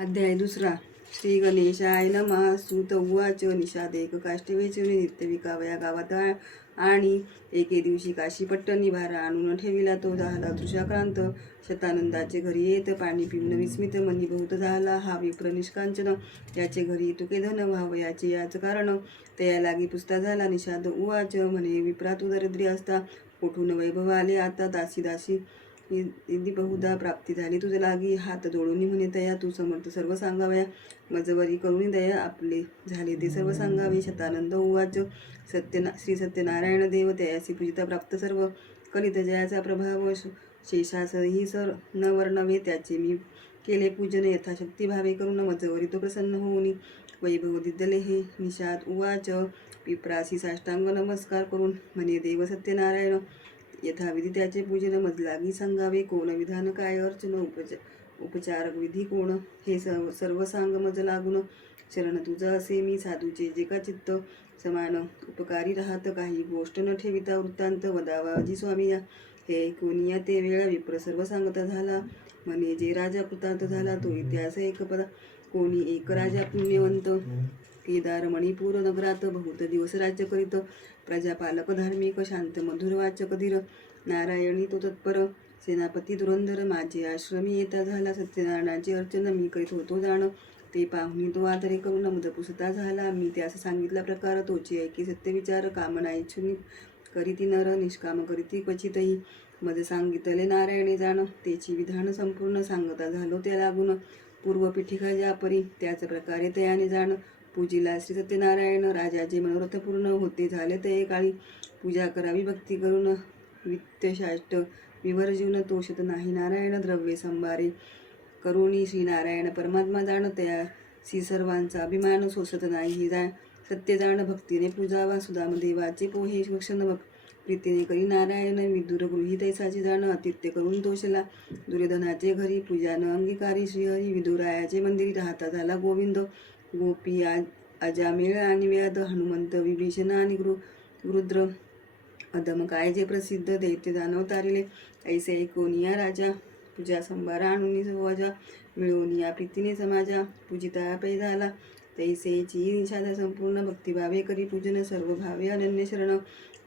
अध्याय दुसरा. श्री गणेशाय नमः. सूत उवाच. निषादेक काष्टी वेचुनी नित्य विकावया गावात आणि एके दिवशी काशीपट्टणी भारा आणून ठेविला. तो झाला तृषाक्रांत. शतानंदाचे घरी येत पाणी पिऊन विस्मित मनी बहुत झाला. हा विप्र निष्कांचन, याचे घरी तुके धन व्हाव याचे याच कारण. तया लागी पुसता झाला. निषाद उवाच. म्हणे विप्रा तू दरिद्री असता, कोठून वैभव आले आता. दासी दासी इदी बहुधा प्राप्ती झाली तुझ लागी. हात जोडून म्हणे तया, तू समर्थ सर्व सांगावया. मजवरी करून दया आपले झाले ते सर्व सांगावे. शतानंद उवाच. श्री सत्यनारायण देव तयासी पूजिता प्राप्त सर्व. कलित जयाचा प्रभाव शेषासही सर न वर्णवे. त्याचे मी केले पूजन यथाशक्ती भावे करून. मजवरी तो प्रसन्न होऊन वैभव दिद्दले हे. निषाद उवाच. विप्रासी साष्टांग नमस्कार करून म्हणे देव सत्यनारायण. यथाविधी त्याचे पूजन मजलागी सांगावे. कोण विधान काय अर्चन उपचारक विधी कोण. हे सर्व सांग मज लागून. शरण तुझं असे मी साधूचे जे का चित्त समान. उपकारी राहत काही गोष्ट न ठेविता वृत्तांत. वदावाजी स्वामी या हे कोणी ते वेळा विप्र सर्व सांगता झाला. म्हणे जे राजा कृतार्थ झाला तो इतिहास एक पदा. कोणी एक राजा पुण्यवंत केदार मणिपूर नगरात बहुत दिवस राज्य करीत. प्रजापालक धार्मिक शांत मधुर वाचक धीर. नारायणी तो तत्पर सेनापती धुरंधर. माझे आश्रमी येता झाला. सत्यनारायणाचे अर्चन मी करीत होतो जाण. ते पाहुणी तो आदरे करून मद पुसता झाला. मी त्यास सांगितला प्रकार तोची ऐकी सत्य विचार. कामना इच्छुनी करीती नर निष्काम करीती क्वचितही. मज सांगितले नारायणे जाण. तेची विधान संपूर्ण सांगता झालो त्या लागून. पूर्व पीठिका ज्या परी त्याच प्रकारे तयाने जाण. पूजिला श्री सत्यनारायण. राजाचे मनोरथ पूर्ण होते झाले ते काळी. पूजा करावी भक्ती करून वित्तशाष्ट विवर्जून. तोषत नाही नारायण द्रव्ये संभारे करुणी. श्रीनारायण परमात्मा जाण. तयासी सर्वांचा अभिमान सोसत नाही हे सत्य जाण. भक्तीने पूजावा सुदामदेवाचे पोहे भक्षण. प्रीतीने करी नारायण विदुर गृही तैसाचे जाण. अतिथ्य करून तोषला दुर्योधनाचे घरी. पूजा न अंगीकारी श्रीहरी. विदुरायाचे मंदिरी राहता झाला गोविंद. गोपी अजामेळ आणि व्याध. हनुमंत विभीषण आणि गृद्र. अदम काय जे प्रसिद्ध दैत्य दानव तारिले. ऐसे ऐकोनिया राजा. पूजा संभार आणून सवाजा. मिळवून प्रीतीने समाजा. पूजिता पै झाला तैसेची निषाद संपूर्ण. भक्तिभावे करी पूजन सर्व भावे अनन्य शरण.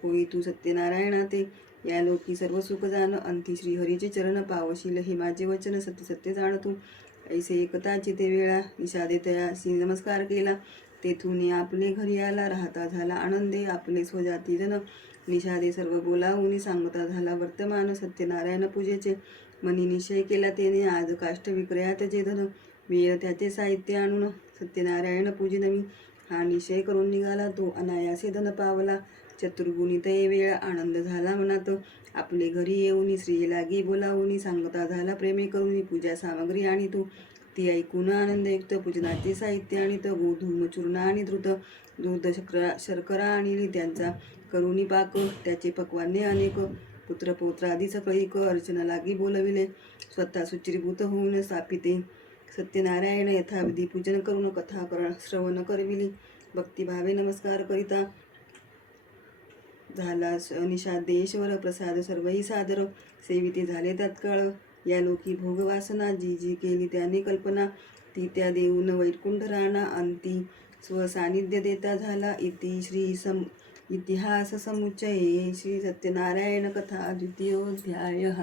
होई तू सत्यनारायणा ते या लोकी सर्व सुख जाण. अंती श्रीहरीचे चरण पावशील हे माझे वचन. सत्य सत्य जाण तू. ऐसे एकताची ते वेळा निषादे तयासी नमस्कार केला. तेथून आपले घरी आला. राहता झाला आनंदे आपले स्वजाती जन. निषादे सर्व बोलावून सांगता झाला वर्तमान. सत्यनारायण पूजेचे मनी निश्चय केला तेने. आज काष्ट विक्रयात जे धन मिळेल त्याचे साहित्य आणून. सत्यनारायण पूजिन मी हा निश्चय करून निघाला तो. अनायासे धन पावला चतुर्गुणी ते वेळा. आनंद झाला मनात आपले घरी येऊन. स्त्री लागी बोलावून सांगता झाला प्रेमे करून. पूजा सामग्री आणि तू ती ऐकून आनंदयुक्त. पूजनाचे साहित्य आणित गोधूम चूर्ण आणि धृत. दूध शर्करा आणली त्यांचा करुणी पाक. त्याचे पक्वान्य अनेक. पुत्रपौत्रादी सकळीक. अर्चना लागी बोलविले स्वतः सुचिरीभूत होऊन. स्थापिते सत्यनारायण यथाविधी पूजन करून. कथा श्रवण करविली भक्तिभावे नमस्कार करिता झाला. निषादेश्वर प्रसाद सर्वही सादर. सेविते झाले तत्काळ या लोकी भोग वासना. जी जी केली त्याने कल्पना ती त्या देऊन वैकुंठ राणा. अंती स्वसान्निध्य देता झाला. इतिहास समुच्चये श्री सत्यनारायण कथा द्वितीयोऽध्यायः.